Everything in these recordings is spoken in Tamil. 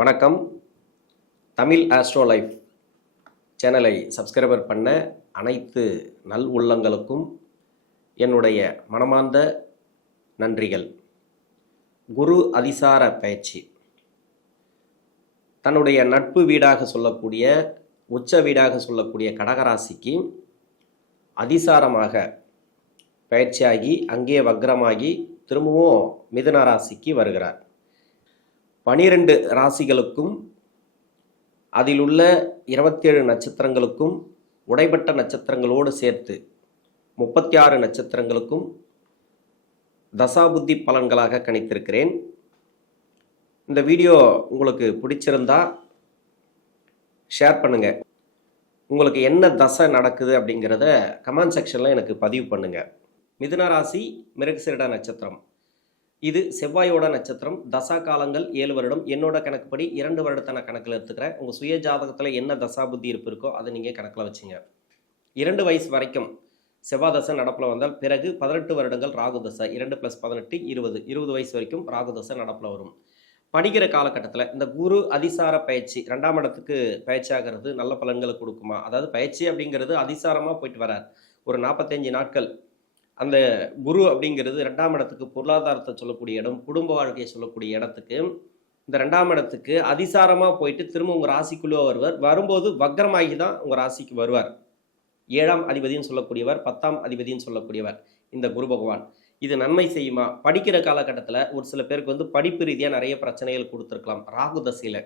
வணக்கம். தமிழ் ஆஸ்ட்ரோ லைஃப் சேனலை சப்ஸ்கிரைபர் பண்ண அனைத்து நல் உள்ளங்களுக்கும் என்னுடைய மனமார்ந்த நன்றிகள். குரு அதிசார பயிற்சி தன்னுடைய நட்பு வீடாக சொல்லக்கூடிய உச்ச வீடாக சொல்லக்கூடிய கடகராசிக்கு அதிசாரமாக பயிற்சியாகி அங்கே வக்ரமாகி திரும்பவும் மிதுன ராசிக்கு வருகிறார். 12 ராசிகளுக்கும் அதில் உள்ள 27 நட்சத்திரங்களுக்கும் உடைபட்ட நட்சத்திரங்களோடு சேர்த்து 36 நட்சத்திரங்களுக்கும் தசாபுத்தி பலன்களாக கணித்திருக்கிறேன். இந்த வீடியோ உங்களுக்கு பிடிச்சிருந்தா ஷேர் பண்ணுங்கள். உங்களுக்கு என்ன தசை நடக்குது அப்படிங்கிறத கமெண்ட் செக்ஷனில் எனக்கு பதிவு பண்ணுங்கள். மிதுன ராசி மிருகசீரிட நட்சத்திரம், இது செவ்வாயோட நட்சத்திரம். தசா காலங்கள் 7 வருடம். என்னோட கணக்குப்படி 2 வருடத்தான கணக்கில் எடுத்துக்கிறேன். உங்கள் சுய ஜாதகத்தில் என்ன தசா புத்தி இருப்பு இருக்கோ அதை நீங்கள் கணக்கில் வச்சுங்க. 2 வயசு வரைக்கும் செவ்வாய் தசை நடப்பில் வந்தால் பிறகு 18 வருடங்கள் ராகு தசை. 2 + 18 20 வயசு வரைக்கும் ராகு தசை நடப்பில் வரும். படிக்கிற காலகட்டத்தில் இந்த குரு அதிசார பயிற்சி 2ஆம் இடத்துக்கு பயிற்சி ஆகிறது நல்ல பலன்களை கொடுக்குமா? அதாவது பயிற்சி அப்படிங்கிறது அதிசாரமாக போயிட்டு வரார். ஒரு 45 நாட்கள் அந்த குரு அப்படிங்கிறது 2ஆம் இடத்துக்கு பொருளாதாரத்தை சொல்லக்கூடிய இடம், குடும்ப வாழ்க்கையை சொல்லக்கூடிய இடத்துக்கு, இந்த 2ஆம் இடத்துக்கு அதிசாரமாக போயிட்டு திரும்ப உங்கள் ராசிக்குள்ளே வருவார். வரும்போது வக்ரமாகி தான் உங்கள் ராசிக்கு வருவார். 7ஆம் அதிபதினு சொல்லக்கூடியவர், 10ஆம் அதிபதினு சொல்லக்கூடியவர் இந்த குரு பகவான். இது நன்மை செய்யுமா? படிக்கிற காலகட்டத்தில் ஒரு சில பேருக்கு படிப்பு ரீதியாக நிறைய பிரச்சனைகள் கொடுத்துருக்கலாம். ராகு தசையில்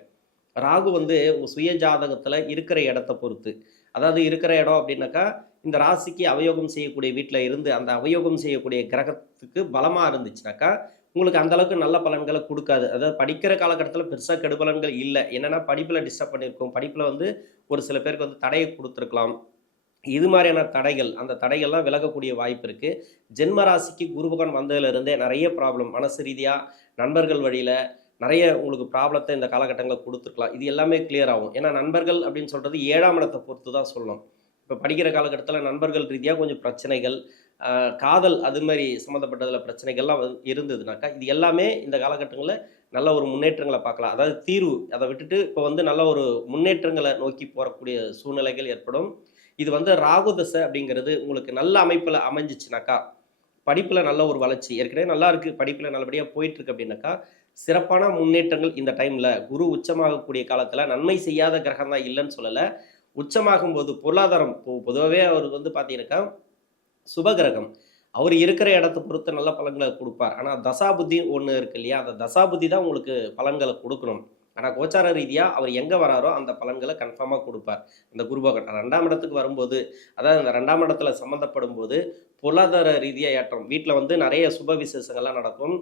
ராகு உங்கள் சுய ஜாதகத்தில் இருக்கிற இடத்த பொறுத்து, அதாவது இருக்கிற இடம் அப்படின்னாக்கா இந்த ராசிக்கு அவயோகம் செய்யக்கூடிய வீட்டில் இருந்து அந்த அவயோகம் செய்யக்கூடிய கிரகத்துக்கு பலமாக இருந்துச்சுனாக்கா உங்களுக்கு அந்தளவுக்கு நல்ல பலன்களை கொடுக்காது. அதாவது படிக்கிற காலகட்டத்தில் பெருசாக கெடுபலன்கள் இல்லை. என்னென்னா படிப்பில் டிஸ்டர்ப் பண்ணியிருக்கோம், படிப்பில் ஒரு சில பேருக்கு தடையை கொடுத்துருக்கலாம். இது மாதிரியான தடைகள், அந்த தடைகள்லாம் விலகக்கூடிய வாய்ப்பு இருக்குது. ஜென்ம ராசிக்கு குரு பகவான் வந்ததுலேருந்தே நிறைய ப்ராப்ளம், மனசு ரீதியாக நண்பர்கள் வழியில் நிறைய உங்களுக்கு ப்ராப்ளத்தை இந்த காலகட்டங்களில் கொடுத்துருக்கலாம். இது எல்லாமே கிளியர் ஆகும். ஏன்னா நண்பர்கள் அப்படின்னு சொல்கிறது 7ஆம் இடத்தை பொறுத்து தான் சொல்லணும். இப்போ படிக்கிற காலகட்டத்தில் நண்பர்கள் ரீதியாக கொஞ்சம் பிரச்சனைகள், காதல் அது மாதிரி சம்மந்தப்பட்டதில் பிரச்சனைகள்லாம் இருந்ததுனாக்கா இது எல்லாமே இந்த காலகட்டங்களில் நல்ல ஒரு முன்னேற்றங்களை பார்க்கலாம். அதாவது தீர்வு அதை விட்டுட்டு இப்போ நல்ல ஒரு முன்னேற்றங்களை நோக்கி போகக்கூடிய சூழ்நிலைகள் ஏற்படும். இது ராகு தசை அப்படிங்கிறது உங்களுக்கு நல்ல அமைப்பில் அமைஞ்சிச்சுனாக்கா படிப்பில் நல்ல ஒரு வளர்ச்சி, ஏற்கனவே நல்லா இருக்குது, படிப்பில் நல்லபடியாக போயிட்டுருக்கு அப்படின்னாக்கா சிறப்பான முன்னேற்றங்கள் இந்த டைமில். குரு உச்சமாகக்கூடிய காலத்தில் நன்மை செய்யாத கிரகம் தான் இல்லைன்னு சொல்லலை. உச்சமாகும் போது பொருளாதாரம் பொதுவாகவே அவர் பார்த்தீங்கன்னாக்கா சுபகிரகம், அவர் இருக்கிற இடத்த பொறுத்து நல்ல பலன்களை கொடுப்பார். ஆனால் தசாபுத்தி ஒன்று இருக்கு இல்லையா, அந்த தசாபுத்தி தான் உங்களுக்கு பலன்களை கொடுக்கணும். ஆனால் கோச்சார ரீதியாக அவர் எங்கே வராரோ அந்த பலன்களை கன்ஃபார்மாக கொடுப்பார். இந்த குரு பகவான் 2ஆம் இடத்துக்கு வரும்போது, அதாவது இந்த 2ஆம் இடத்துல சம்மந்தப்படும் போது பொருளாதார ரீதியாக ஏற்றம், வீட்டில் நிறைய சுப விசேஷங்கள்லாம் நடக்கும்.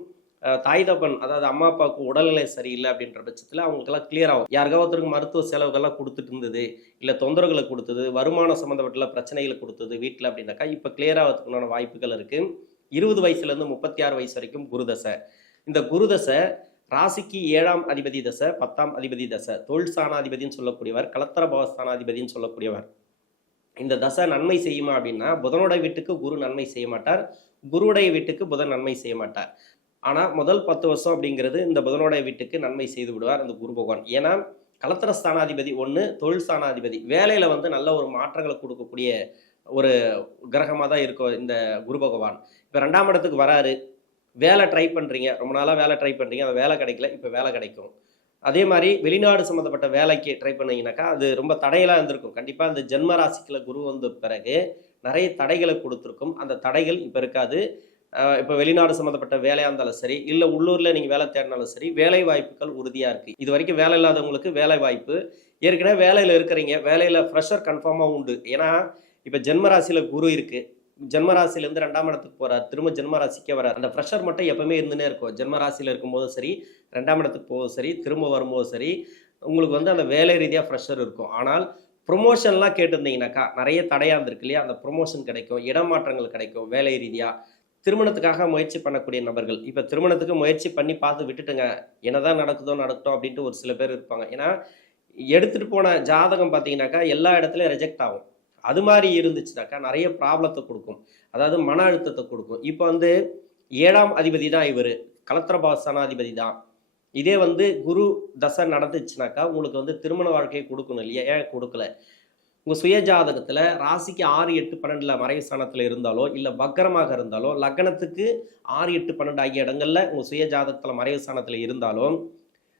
தாய் தப்பன், அதாவது அம்மா அப்பாவுக்கு உடல்நிலை சரியில்லை அப்படின்ற பட்சத்தில் அவங்களுக்கெல்லாம் கிளியர் ஆகும். யாருக்காவது ஒருத்தருக்கு மருத்துவ செலவுகள்லாம் கொடுத்துட்டு இருந்தது, இல்லை தொந்தரவுகளை கொடுத்தது, வருமானம் சம்மந்தப்பட்ட பிரச்சனைகளை கொடுத்தது வீட்டில் அப்படின்னாக்கா இப்போ கிளியர் ஆகிறதுக்குண்டான வாய்ப்புகள் இருக்குது. 20 வயசுலேருந்து 36 வயசு வரைக்கும் குருதசை. இந்த குருதசை ராசிக்கு 7ஆம் அதிபதி தசை, 10ஆம் அதிபதி தசை, தொழில் ஸ்தானாதிபதினு சொல்லக்கூடியவர், கலத்தர பவஸ்தானாதிபதினு சொல்லக்கூடியவர். இந்த தசை நன்மை செய்யுமா அப்படின்னா புதனுடைய வீட்டுக்கு குரு நன்மை செய்ய மாட்டார், குருவுடைய வீட்டுக்கு புதன் நன்மை செய்ய மாட்டார். ஆனால் முதல் 10 வருஷம் அப்படிங்கிறது இந்த புதனுடைய வீட்டுக்கு நன்மை செய்து விடுவார் இந்த குரு பகவான். ஏன்னா கலத்தர ஸ்தானாதிபதி ஒன்று, தொழில் ஸ்தானாதிபதி, வேலையில் நல்ல ஒரு மாற்றங்களை கொடுக்கக்கூடிய ஒரு கிரகமாக தான் இருக்கும் இந்த குரு பகவான். இப்போ 2ஆம் இடத்துக்கு வராரு, வேலை ட்ரை பண்ணுறீங்க, ரொம்ப நாளாக வேலை ட்ரை பண்ணுறீங்க, அந்த வேலை கிடைக்கல, இப்போ வேலை கிடைக்கும். அதே மாதிரி வெளிநாடு சம்மந்தப்பட்ட வேலைக்கு ட்ரை பண்ணிங்கனாக்கா அது ரொம்ப தடையெல்லாம் இருந்திருக்கும். கண்டிப்பாக இந்த ஜென்ம ராசிக்குள்ள குரு வந்த பிறகு நிறைய தடைகளை கொடுத்துருக்கும். அந்த தடைகள் இப்போ இருக்காது. இப்போ வெளிநாடு சம்மந்தப்பட்ட வேலையாக இருந்தாலும் சரி, இல்லை உள்ளூரில் நீங்கள் வேலை தேடினாலும் சரி, வேலை வாய்ப்புகள் உறுதியாக இருக்குது. இது வரைக்கும் வேலை இல்லாதவங்களுக்கு வேலை வாய்ப்பு, ஏற்கனவே வேலையில் இருக்கிறீங்க, வேலையில் ப்ரெஷர் கன்ஃபார்மாக உண்டு. ஏன்னா இப்போ ஜென்மராசியில் குரு இருக்குது, ஜென்மராசிலேருந்து 2ஆம் இடத்துக்கு போகிறார், திரும்ப ஜென்மராசிக்கே வரார். அந்த ப்ரெஷர் மட்டும் எப்பவுமே இருந்துன்னே இருக்கும். ஜென்மராசியில் இருக்கும்போதும் சரி, 2ஆம் இடத்துக்கு போதும் சரி, திரும்ப வரும்போது சரி, உங்களுக்கு அந்த வேலை ரீதியாக ப்ரெஷர் இருக்கும். ஆனால் ப்ரொமோஷன்லாம் கேட்டிருந்தீங்கன்னாக்கா நிறைய தடையாக இருந்திருக்கு இல்லையா, அந்த ப்ரொமோஷன் கிடைக்கும், இடமாற்றங்கள் கிடைக்கும். வேலை ரீதியாக திருமணத்துக்காக முயற்சி பண்ணக்கூடிய நபர்கள், இப்போ திருமணத்துக்கு முயற்சி பண்ணி பார்த்து விட்டுட்டுங்க, என்னதான் நடக்கட்டும் அப்படின்ட்டு ஒரு சில பேர் இருப்பாங்க. ஏன்னா எடுத்துகிட்டு போன ஜாதகம் பார்த்தீங்கன்னாக்கா எல்லா இடத்துலையும் ரிஜெக்ட் ஆகும். அது மாதிரி இருந்துச்சுனாக்கா நிறைய ப்ராப்ளத்தை கொடுக்கும், அதாவது மன அழுத்தத்தை கொடுக்கும். இப்போ 7ஆம் அதிபதி தான் இவர், கலத்திர பாவஸ்தானாதிபதி தான். இதே வந்து குரு தசை நடந்துச்சுனாக்கா உங்களுக்கு வந்து திருமண வாழ்க்கையை கொடுக்கணும் இல்லையா? ஏன் கொடுக்கல? உங்கள் சுய ஜாதகத்தில் ராசிக்கு 6, 8, 12 மறைவு ஸ்தானத்தில் இருந்தாலோ இல்லை வக்கரமாக இருந்தாலோ லக்னத்துக்கு 6, 8, 12 ஆகிய இடங்களில் உங்கள் சுய ஜாதகத்தில் மறைவு ஸ்தானத்தில் இருந்தாலும்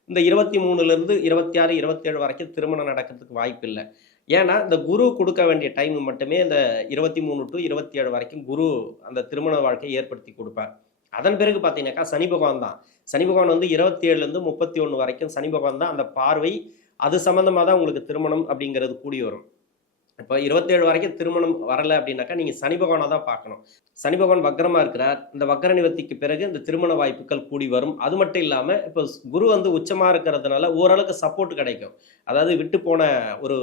இந்த 23லேருந்து 26, 27 வரைக்கும் திருமணம் நடக்கிறதுக்கு வாய்ப்பு இல்லை. ஏன்னா இந்த குரு கொடுக்க வேண்டிய டைம் மட்டுமே இந்த 23 to 27 வரைக்கும் குரு அந்த திருமண வாழ்க்கையை ஏற்படுத்தி கொடுப்பார். அதன் பிறகு பார்த்தீங்கன்னாக்கா சனி பகவான் தான். சனி பகவான் வந்து 27லேருந்து 31 வரைக்கும் சனி பகவான் தான் அந்த பார்வை. அது சம்மந்தமாக தான் உங்களுக்கு திருமணம் அப்படிங்கிறது கூடி வரும். இப்போ 27 வரைக்கும் திருமணம் வரலை அப்படின்னாக்கா நீங்கள் சனி பகவானை தான் பார்க்கணும். சனி பகவான் வக்கரமாக இருக்கிறார். இந்த வக்கர நிவர்த்திக்கு பிறகு இந்த திருமண வாய்ப்புகள் கூடி வரும். அது மட்டும் இல்லாமல் இப்போ குரு வந்து உச்சமாக இருக்கிறதுனால ஓரளவுக்கு சப்போர்ட் கிடைக்கும். அதாவது விட்டு போன ஒரு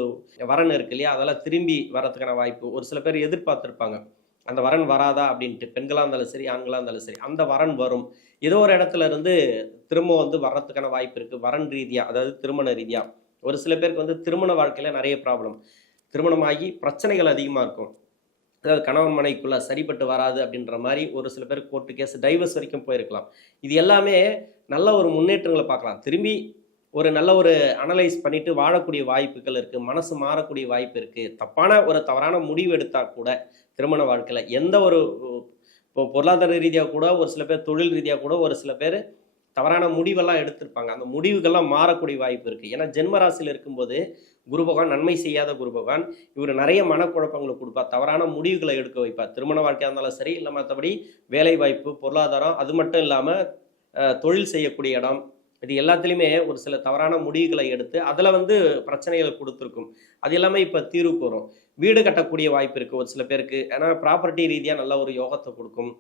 வரன் இருக்கு இல்லையா, அதெல்லாம் திரும்பி வரதுக்கான வாய்ப்பு. ஒரு சில பேர் எதிர்பார்த்துருப்பாங்க அந்த வரன் வராதா அப்படின்ட்டு, பெண்களாக இருந்தாலும் சரி ஆண்களாக இருந்தாலும் சரி, அந்த வரன் வரும். ஏதோ ஒரு இடத்துல இருந்து திரும்ப வந்து வர்றதுக்கான வாய்ப்பு இருக்குது. வரன் ரீதியாக, அதாவது திருமண ரீதியாக. ஒரு சில பேருக்கு வந்து திருமண வாழ்க்கையில் நிறைய ப்ராப்ளம், திருமணமாகி பிரச்சனைகள் அதிகமாக இருக்கும். அதாவது கணவன் மனைக்குள்ளே சரிப்பட்டு வராது அப்படின்ற மாதிரி ஒரு சில பேர் கோர்ட்டு கேஸ் டைவர்ஸ் வரைக்கும் போயிருக்கலாம். இது எல்லாமே நல்ல ஒரு முன்னேற்றங்களை பார்க்கலாம். திரும்பி ஒரு நல்ல ஒரு அனலைஸ் பண்ணிட்டு வாழக்கூடிய வாய்ப்புகள் இருக்குது. மனசு மாறக்கூடிய வாய்ப்பு இருக்குது. தவறான முடிவு எடுத்தால் கூட திருமண வாழ்க்கையில் எந்த ஒரு இப்போ பொருளாதார ரீதியாக கூட ஒரு சில பேர், தொழில் ரீதியாக கூட ஒரு சில பேர் தவறான முடிவெல்லாம் எடுத்திருப்பாங்க. அந்த முடிவுகள்லாம் மாறக்கூடிய வாய்ப்பு இருக்குது. ஏன்னா ஜென்மராசியில் இருக்கும்போது குரு பகவான் நன்மை செய்யாத குரு பகவான் இவர் நிறைய மனக்குழப்பங்களை கொடுப்பார். தவறான முடிவுகளை எடுக்க வைப்பார். திருமண வாழ்க்கையாக இருந்தாலும் சரி, இல்லை மற்றபடி வேலை வாய்ப்பு, பொருளாதாரம், அது மட்டும் இல்லாமல் தொழில் செய்யக்கூடிய இடம், இது எல்லாத்துலேயுமே ஒரு சில தவறான முடிவுகளை எடுத்து அதில் வந்து பிரச்சனைகளை கொடுத்துருக்கும். அது எல்லாமே இப்போ தீர்வுக்கு வரும். வீடு கட்டக்கூடிய வாய்ப்பு இருக்குது ஒரு சில பேருக்கு. ஏன்னா ப்ராப்பர்ட்டி ரீதியாக நல்ல ஒரு யோகத்தை கொடுக்கும்.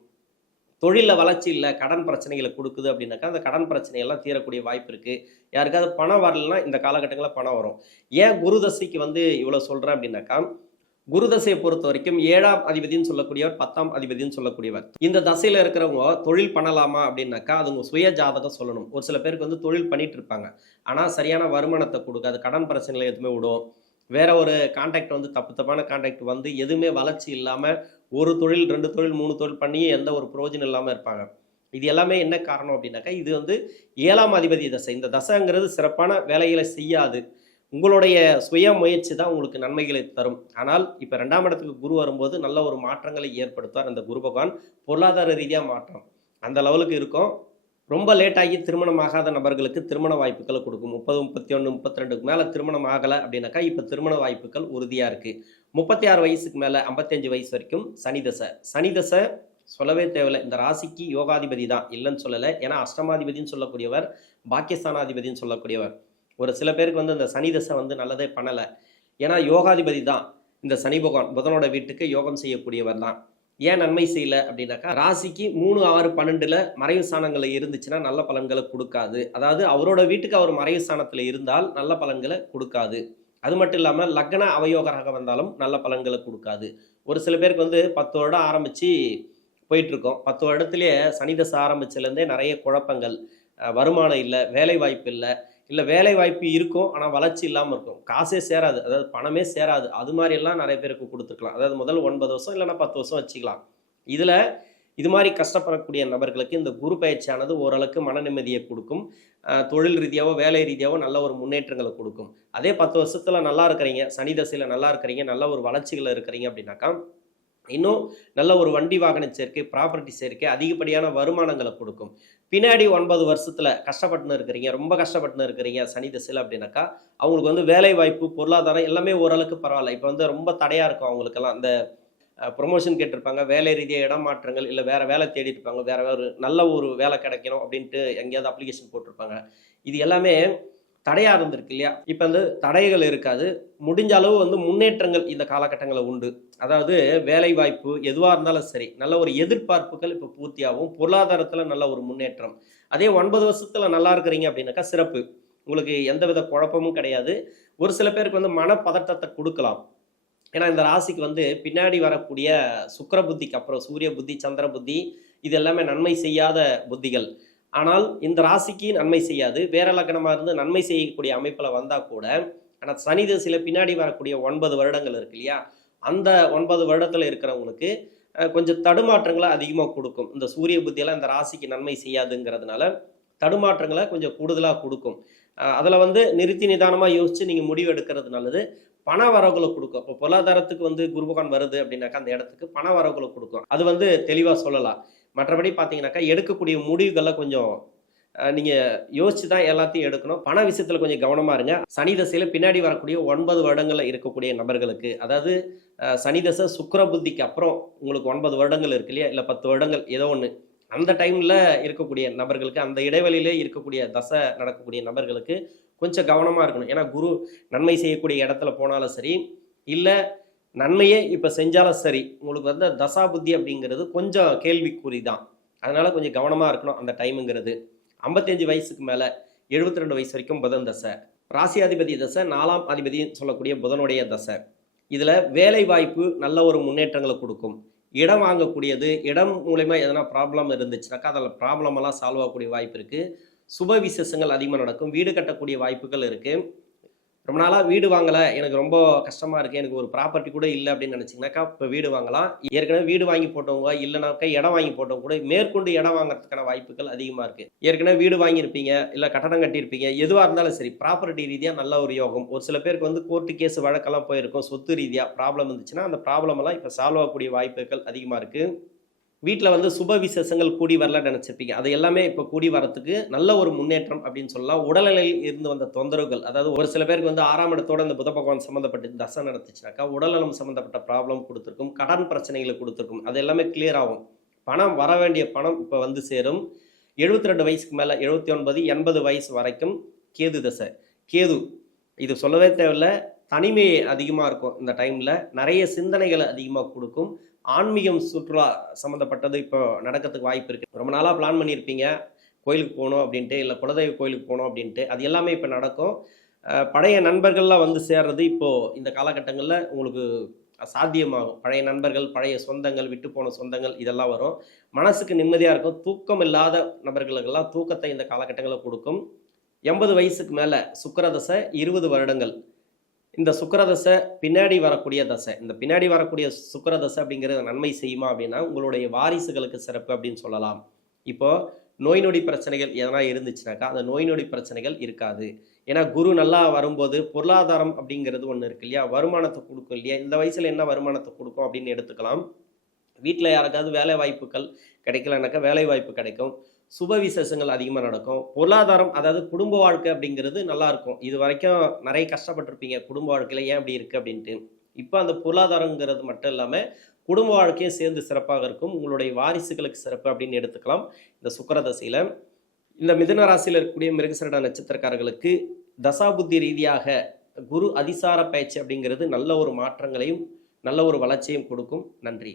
தொழிலில் வளர்ச்சி இல்லை, கடன் பிரச்சனைகளை கொடுக்குது அப்படின்னாக்கா அந்த கடன் பிரச்சனையெல்லாம் தீரக்கூடிய வாய்ப்பு இருக்குது. யாருக்காவது பணம் வரலன்னா இந்த காலகட்டங்களில் பணம் வரும். ஏன் குரு தசைக்கு வந்து இவ்வளோ சொல்கிறேன் அப்படின்னாக்கா, குரு தசையை பொறுத்த வரைக்கும் 7ஆம் அதிபதினு சொல்லக்கூடியவர், 10ஆம் அதிபதினு சொல்லக்கூடியவர். இந்த தசையில் இருக்கிறவங்க தொழில் பண்ணலாமா அப்படின்னாக்கா அது உங்கள் சுய ஜாதகம் சொல்லணும். ஒரு சில பேருக்கு வந்து தொழில் பண்ணிட்டு இருப்பாங்க, ஆனால் சரியான வருமானத்தை கொடுக்காது, கடன் பிரச்சனைகளை எதுவுமே விடும். வேற ஒரு கான்டாக்ட் வந்து தப்பான கான்டாக்ட் வந்து எதுவுமே வளர்ச்சி இல்லாமல் ஒரு தொழில், 2 தொழில், 3 தொழில் பண்ணி எந்த ஒரு பிரயோஜனம் இல்லாமல் இருப்பாங்க. இது எல்லாமே என்ன காரணம் அப்படின்னாக்கா, இது வந்து 7ஆம் அதிபதி தசை. இந்த தசைங்கிறது சிறப்பான வேலைகளை செய்யாது. உங்களுடைய சுய முயற்சி தான் உங்களுக்கு நன்மைகளை தரும். ஆனால் இப்போ 2ஆம் இடத்துக்கு குரு வரும்போது நல்ல ஒரு மாற்றங்களை ஏற்படுத்துவார் அந்த குரு பகவான். பொருளாதார ரீதியாக மாற்றம் அந்த லெவலுக்கு இருக்கும். ரொம்ப லேட்டாகி திருமணம் ஆகாத நபர்களுக்கு திருமண வாய்ப்புகளை கொடுக்கும். 30, 31, 32க்கு மேலே திருமணம் ஆகலை அப்படின்னாக்கா இப்போ திருமண வாய்ப்புகள் உறுதியாக இருக்குது. 36 வயசுக்கு மேலே 55 வயசு வரைக்கும் சனி தசை. சனி தசை சொல்லவே தேவையில்லை. இந்த ராசிக்கு யோகாதிபதி தான், இல்லைன்னு சொல்லலை. ஏன்னா அஷ்டமாதிபதினு சொல்லக்கூடியவர், பாக்கியஸ்தானாதிபதினு சொல்லக்கூடியவர். ஒரு சில பேருக்கு வந்து இந்த சனி தசை வந்து நல்லதே பண்ணலை. ஏன்னா யோகாதிபதி தான் இந்த சனி பகவான், புதனோட வீட்டுக்கு யோகம் செய்யக்கூடியவர் தான். ஏன் நன்மை செய்யலை அப்படின்னாக்கா, ராசிக்கு 3, 6, 12 மறைவு ஸ்தானங்களில் இருந்துச்சுன்னா நல்ல பலன்களை கொடுக்காது. அதாவது அவரோட வீட்டுக்கு அவர் மறைவு ஸ்தானத்தில் இருந்தால் நல்ல பலன்களை கொடுக்காது. அது மட்டும் இல்லாமல் லக்ன அவயோகராக வந்தாலும் நல்ல பலன்களை கொடுக்காது. ஒரு சில பேருக்கு வந்து 10 வருடம் ஆரம்பித்து போயிட்டுருக்கோம். 10 வருடத்துலேயே சனி தசை ஆரம்பிச்சிலேருந்தே நிறைய குழப்பங்கள், வருமானம் இல்லை, வேலை வாய்ப்பு இல்லை வேலை வாய்ப்பு இருக்கும் ஆனால் வளர்ச்சி இல்லாமல் இருக்கும், காசே சேராது, அதாவது பணமே சேராது. அது மாதிரியெல்லாம் நிறைய பேருக்கு கொடுத்துருக்கலாம். அதாவது முதல் 9 வருஷம் இல்லைன்னா 10 வருஷம் வச்சுக்கலாம். இதில் இது மாதிரி கஷ்டப்படக்கூடிய நபர்களுக்கு இந்த குரு பயிற்சியானது ஓரளவுக்கு மன நிம்மதியை கொடுக்கும். தொழில் ரீதியாவோ வேலை ரீதியாவோ நல்ல ஒரு முன்னேற்றங்களை கொடுக்கும். அதே 10 வருஷத்தில் நல்லா இருக்கிறீங்க, சனி தசையில் நல்லா இருக்கிறீங்க, நல்ல ஒரு வளர்ச்சிகள் இருக்கிறீங்க அப்படின்னாக்கா இன்னும் நல்ல ஒரு வண்டி வாகன சேர்க்கை, ப்ராப்பர்ட்டி சேர்க்கை, அதிகப்படியான வருமானங்களை கொடுக்கும். பின்னாடி 9 வருஷத்தில் கஷ்டப்பட்டுன்னு இருக்கிறீங்க, ரொம்ப கஷ்டப்பட்டுன்னு இருக்கிறீங்க சனி திசையில் அப்படின்னாக்கா அவங்களுக்கு வந்து வேலை வாய்ப்பு, பொருளாதாரம் எல்லாமே ஓரளவுக்கு பரவாயில்ல. இப்போ வந்து ரொம்ப தடையாக இருக்கும் அவங்களுக்கெல்லாம். இந்த ப்ரொமோஷன் கேட்டிருப்பாங்க, வேலை ரீதியாக இடமாற்றங்கள், இல்லை வேறு வேலை தேடிட்டு இருப்பாங்க, வேறு ஒரு நல்ல ஒரு வேலை கிடைக்கணும் அப்படின்ட்டு எங்கேயாவது அப்ளிகேஷன் போட்டிருப்பாங்க. இது எல்லாமே தடையாக இருந்திருக்கு இல்லையா? இப்போ வந்து தடைகள் இருக்காது. முடிஞ்ச அளவு வந்து முன்னேற்றங்கள் இந்த காலகட்டங்களில் உண்டு. அதாவது வேலை வாய்ப்பு எதுவாக இருந்தாலும் சரி, நல்ல ஒரு எதிர்பார்ப்புகள் இப்போ பூர்த்தியாகும். பொருளாதாரத்தில் நல்ல ஒரு முன்னேற்றம். அதே 9 வருஷத்தில் நல்லா இருக்கிறீங்க அப்படின்னாக்கா சிறப்பு. உங்களுக்கு எந்தவித குழப்பமும் கிடையாது. ஒரு சில பேருக்கு வந்து மனப்பதட்டத்தை கொடுக்கலாம். ஏன்னா இந்த ராசிக்கு வந்து பின்னாடி வரக்கூடிய சுக்கிர புத்திக்கு அப்புறம் சூரிய புத்தி, சந்திர புத்தி, இது எல்லாமே நன்மை செய்யாத புத்திகள். ஆனால் இந்த ராசிக்கு நன்மை செய்யாது. வேற லக்னமாக இருந்து நன்மை செய்யக்கூடிய அமைப்பில் வந்தால் கூட, ஆனால் சனி திசையில் பின்னாடி வரக்கூடிய 9 வருடங்கள் இருக்கு இல்லையா, அந்த 9 வருடத்தில் இருக்கிறவங்களுக்கு கொஞ்சம் தடுமாற்றங்களை அதிகமாக கொடுக்கும். இந்த சூரிய புத்தியெல்லாம் இந்த ராசிக்கு நன்மை செய்யாதுங்கிறதுனால தடுமாற்றங்களை கொஞ்சம் கூடுதலாக கொடுக்கும். அதில் வந்து நிறுத்தி நிதானமாக யோசித்து நீங்கள் முடிவு எடுக்கிறது நல்லது. பண வரவுகளை கொடுக்கும். இப்போ பொருளாதாரத்துக்கு வந்து குரு பகவான் வருது அப்படின்னாக்கா அந்த இடத்துக்கு பண வரவுகளை கொடுக்கும். அது வந்து தெளிவாக சொல்லலாம். மற்றபடி பார்த்தீங்கன்னாக்கா எடுக்கக்கூடிய முடிவுகளை கொஞ்சம் நீங்கள் யோசிச்சு தான் எல்லாத்தையும் எடுக்கணும். பண விஷயத்தில் கொஞ்சம் கவனமாக இருங்க. சனி தசையில் பின்னாடி வரக்கூடிய 9 வருடங்களில் இருக்கக்கூடிய நபர்களுக்கு, அதாவது சனி தசை சுக்கிர புத்திக்கு அப்புறம் உங்களுக்கு 9 வருடங்கள் இருக்கு இல்லையா, இல்லை 10 வருடங்கள் ஏதோ ஒன்று, அந்த டைமில் இருக்கக்கூடிய நபர்களுக்கு, அந்த இடைவெளியிலே இருக்கக்கூடிய தசை நடக்கக்கூடிய நபர்களுக்கு கொஞ்சம் கவனமாக இருக்கணும். ஏன்னா குரு நன்மை செய்யக்கூடிய இடத்துல போனாலும் சரி, இல்லை நன்மையே இப்போ செஞ்சாலும் சரி, உங்களுக்கு வந்து தசா புத்தி அப்படிங்கிறது கொஞ்சம் கேள்விக்குறி தான். அதனால் கொஞ்சம் கவனமாக இருக்கணும் அந்த டைமுங்கிறது. 55 வயசுக்கு மேலே 72 வயசு வரைக்கும் புதன் தசை. ராசியாதிபதி தசை 4ஆம் அதிபதினு சொல்லக்கூடிய புதனுடைய தசை. இதில் வேலை வாய்ப்பு நல்ல ஒரு முன்னேற்றங்களை கொடுக்கும். இடம் வாங்கக்கூடியது, இடம் மூலமா எதனா ப்ராப்ளம் இருந்துச்சுனாக்கா அதில் ப்ராப்ளமெல்லாம் சால்வ் ஆகக்கூடிய வாய்ப்பு இருக்குது. சுப விசேஷங்கள் அதிகமாக நடக்கும். வீடு கட்டக்கூடிய வாய்ப்புகள் இருக்குது. ரொம்ப நாளாக வீடு வாங்கலை, எனக்கு ரொம்ப கஷ்டமாக இருக்குது, எனக்கு ஒரு ப்ராப்பர்ட்டி கூட இல்லை அப்படின்னு நினச்சிங்கனாக்கா இப்போ வீடு வாங்கலாம். ஏற்கனவே வீடு வாங்கி போட்டவங்க, இல்லைனாக்கா இடம் வாங்கி போட்டவங்க கூட மேற்கொண்டு இடம் வாங்குறதுக்கான வாய்ப்புகள் அதிகமாக இருக்குது. ஏற்கனவே வீடு வாங்கியிருப்பீங்க, இல்லை கட்டணம் கட்டியிருப்பீங்க, எதுவாக இருந்தாலும் சரி ப்ராப்பர்ட்டி ரீதியாக நல்ல ஒரு யோகம். ஒரு சில பேருக்கு வந்து கோர்ட்டு கேஸ் வழக்கெல்லாம் போயிருக்கும், சொத்து ரீதியாக ப்ராப்ளம் இருந்துச்சுன்னா அந்த ப்ராப்ளமெல்லாம் இப்போ சால்வ் ஆகக்கூடிய வாய்ப்புகள் அதிகமாக இருக்குது. வீட்டில் வந்து சுப விசேஷங்கள் கூடி வரலன்னு நினச்சிருப்பீங்க, அது எல்லாமே இப்போ கூடி வரத்துக்கு நல்ல ஒரு முன்னேற்றம் அப்படின்னு சொல்லலாம். உடல்நிலையில் இருந்து வந்த தொந்தரவுகள், அதாவது ஒரு சில பேருக்கு வந்து 6ஆம் இடத்தோட இந்த புத பகவான் சம்மந்தப்பட்டு தசை நடத்துச்சுனாக்கா உடல்நலம் சம்மந்தப்பட்ட ப்ராப்ளம் கொடுத்துருக்கும், கடன் பிரச்சனைகளை கொடுத்துருக்கும், அது எல்லாமே கிளியர் ஆகும். பணம் வர வேண்டிய பணம் இப்போ வந்து சேரும். 72 வயசுக்கு மேலே 79 80 வயசு வரைக்கும் கேது தசை. கேது இது சொல்லவே தேவையில்லை, தனிமை அதிகமாக இருக்கும் இந்த டைமில், நிறைய சிந்தனைகளை அதிகமாக கொடுக்கும். ஆன்மீகம் சுற்றுலா சம்மந்தப்பட்டது இப்போ நடக்கிறதுக்கு வாய்ப்பு இருக்குது. ரொம்ப நாளாக பிளான் பண்ணியிருப்பீங்க கோயிலுக்கு போகணும் அப்படின்ட்டு, இல்லை குலதெய்வ கோயிலுக்கு போகணும் அப்படின்ட்டு, அது எல்லாமே இப்போ நடக்கும். பழைய நண்பர்கள்லாம் வந்து சேர்றது இப்போது இந்த காலகட்டங்களில் உங்களுக்கு சாத்தியமாகும். பழைய நண்பர்கள், பழைய சொந்தங்கள், விட்டு போன சொந்தங்கள் இதெல்லாம் வரும். மனசுக்கு நிம்மதியாக இருக்கும். தூக்கம் இல்லாத நபர்களுக்கெல்லாம் தூக்கத்தை இந்த காலகட்டங்களில் கொடுக்கும். 80 வயசுக்கு மேலே சுக்கிரதசை 20 வருடங்கள். இந்த சுக்கிரதசை பின்னாடி வரக்கூடிய தசை. இந்த பின்னாடி வரக்கூடிய சுக்கிரதசை அப்படிங்கிறது நன்மை செய்யுமா அப்படின்னா உங்களுடைய வாரிசுகளுக்கு சிறப்பு அப்படின்னு சொல்லலாம். இப்போது நோய் நொடி பிரச்சனைகள் எதனா இருந்துச்சுனாக்கா அந்த நோய் நொடி பிரச்சனைகள் இருக்காது. ஏன்னா குரு நல்லா வரும்போது பொருளாதாரம் அப்படிங்கிறது ஒன்று இருக்கு இல்லையா, வருமானத்தை கொடுக்கும் இல்லையா, இந்த வயசில் என்ன வருமானத்தை கொடுக்கும் அப்படின்னு எடுத்துக்கலாம். வீட்டில் யாருக்காவது வேலை வாய்ப்புகள் கிடைக்கலனாக்கா வேலை வாய்ப்பு கிடைக்கும். சுப விசேஷங்கள் அதிகமாக நடக்கும். பொருளாதாரம், அதாவது குடும்ப வாழ்க்கை அப்படிங்கிறது நல்லாயிருக்கும். இது வரைக்கும் நிறைய கஷ்டப்பட்டிருப்பீங்க குடும்ப வாழ்க்கையில், ஏன் அப்படி இருக்குது அப்படின்ட்டு. இப்போ அந்த பொருளாதாரங்கிறது மட்டும் இல்லாமல் குடும்ப வாழ்க்கையும் சேர்ந்து சிறப்பாக இருக்கும். உங்களுடைய வாரிசுகளுக்கு சிறப்பு அப்படின்னு எடுத்துக்கலாம் இந்த சுக்கிரதசையில். இந்த மிதுன ராசியில் இருக்கக்கூடிய மிருகசீரிட நட்சத்திரக்காரர்களுக்கு தசாபுத்தி ரீதியாக குரு அதிசார பயிற்சி அப்படிங்கிறது நல்ல ஒரு மாற்றங்களையும் நல்ல ஒரு வளர்ச்சியும் கொடுக்கும். நன்றி.